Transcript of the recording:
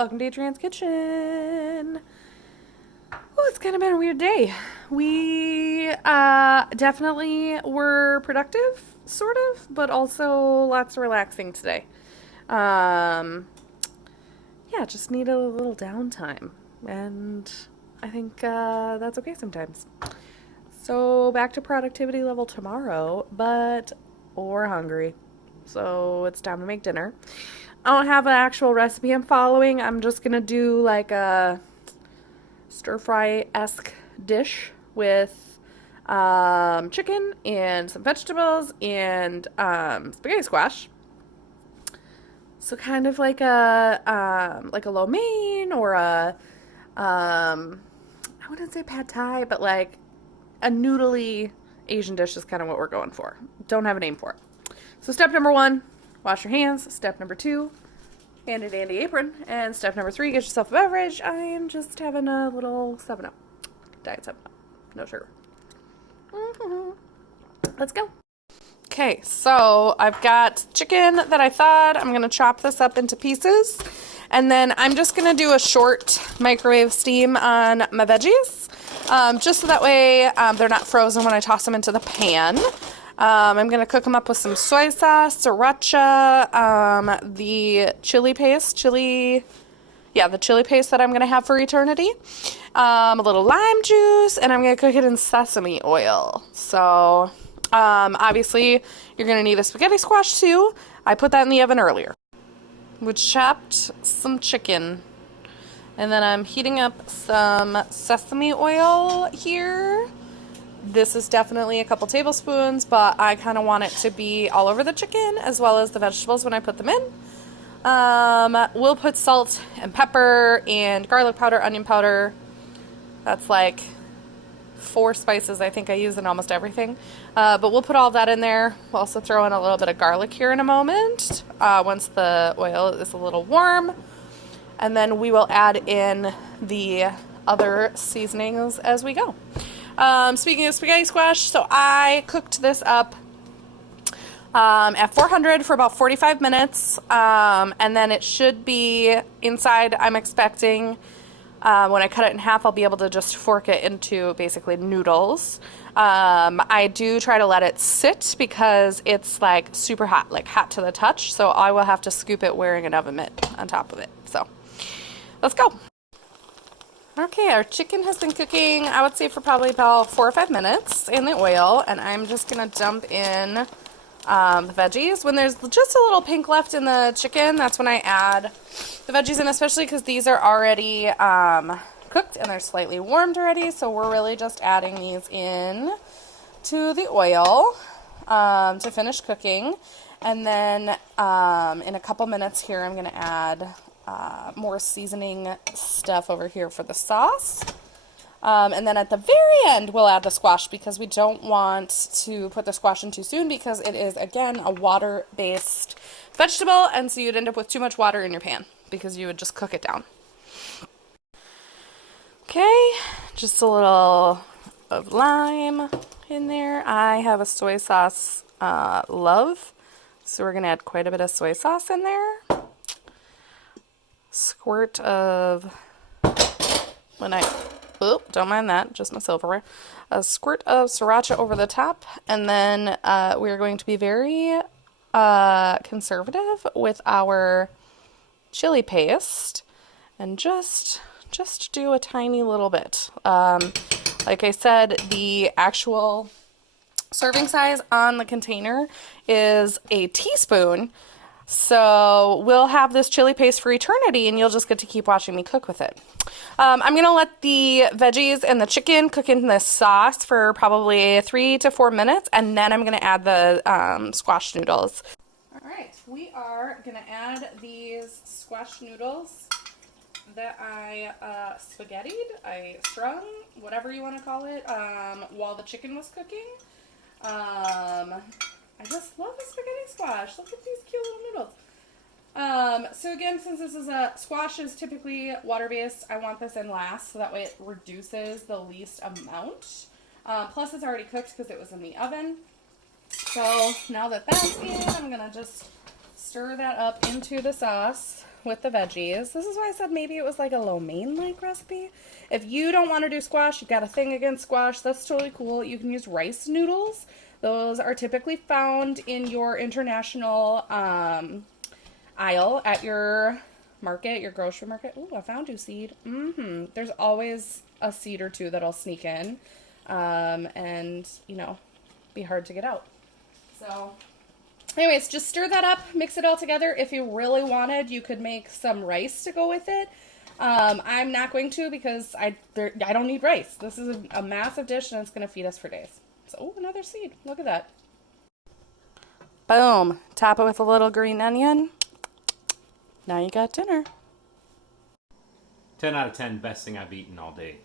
welcome to Adrianne's Kitchen. Oh, it's kind of been a weird day. We definitely were productive, sort of, but also lots of relaxing today. Yeah, just need a little downtime, and I think that's okay sometimes. So back to productivity level tomorrow, but we're hungry, so it's time to make dinner. I don't have an actual recipe I'm following. I'm just gonna do like a stir-fry-esque dish with chicken and some vegetables and spaghetti squash. So kind of like a lo mein or a I wouldn't say pad thai, but like a noodle-y Asian dish is kind of what we're going for. Don't have a name for it. So step number 1, wash your hands. Step number 2, handy dandy apron. And step number 3, get yourself a beverage. I am just having a little 7-Up. Diet 7-Up. No sugar. Let's go. Okay, so I've got chicken that I thawed. I'm going to chop this up into pieces. And then I'm just going to do a short microwave steam on my veggies. Just so that way they're not frozen when I toss them into the pan. I'm going to cook them up with some soy sauce, sriracha, the chili paste, the chili paste that I'm going to have for eternity, a little lime juice, and I'm going to cook it in sesame oil. So, obviously, you're going to need a spaghetti squash too. I put that in the oven earlier. We chopped some chicken, and then I'm heating up some sesame oil here. This is definitely a couple tablespoons, but I kind of want it to be all over the chicken as well as the vegetables when I put them in. We'll put salt and pepper and garlic powder, onion powder. That's like 4 spices I think I use in almost everything. But we'll put all that in there. We'll also throw in a little bit of garlic here in a moment once the oil is a little warm. And then we will add in the other seasonings as we go. Speaking of spaghetti squash, so I cooked this up at 400 for about 45 minutes, and then it should be inside. I'm expecting when I cut it in half, I'll be able to just fork it into basically noodles. I do try to let it sit because it's like super hot, like hot to the touch, so I will have to scoop it wearing an oven mitt on top of it. So let's go. Okay, our chicken has been cooking, I would say, for probably about 4 or 5 minutes in the oil, and I'm just going to dump in the veggies. When there's just a little pink left in the chicken, that's when I add the veggies in, especially because these are already cooked and they're slightly warmed already, so we're really just adding these in to the oil to finish cooking. And then in a couple minutes here, I'm going to add more seasoning stuff over here for the sauce. And then at the very end, we'll add the squash because we don't want to put the squash in too soon because it is, again, a water-based vegetable, and so you'd end up with too much water in your pan because you would just cook it down. Okay, just a little of lime in there. I have a soy sauce love, so we're going to add quite a bit of soy sauce in there. Squirt of, don't mind that, just my silverware. A squirt of sriracha over the top, and then we're going to be very conservative with our chili paste, and just do a tiny little bit. Like I said, the actual serving size on the container is a teaspoon. So we'll have this chili paste for eternity, and you'll just get to keep watching me cook with it. I'm going to let the veggies and the chicken cook in this sauce for probably 3 to 4 minutes, and then I'm going to add the squash noodles. All right, we are going to add these squash noodles that I spaghettied, I strung, whatever you want to call it, while the chicken was cooking. I just love the spaghetti squash. Look at these cute little noodles. So again, since this is squash is typically water-based, I want this in last so that way it reduces the least amount. Plus it's already cooked because it was in the oven. So now that that's in, I'm going to just stir that up into the sauce with the veggies. This is why I said maybe it was like a lo mein-like recipe. If you don't want to do squash, you've got a thing against squash, that's totally cool. You can use rice noodles. Those are typically found in your international aisle at your market, your grocery market. Ooh, I found you, seed. There's always a seed or two that'll sneak in and, you know, be hard to get out. So anyways, just stir that up, mix it all together. If you really wanted, you could make some rice to go with it. I'm not going to because I don't need rice. This is a massive dish and it's going to feed us for days. So, oh, another seed. Look at that. Boom. Top it with a little green onion. Now you got dinner. 10 out of 10, best thing I've eaten all day.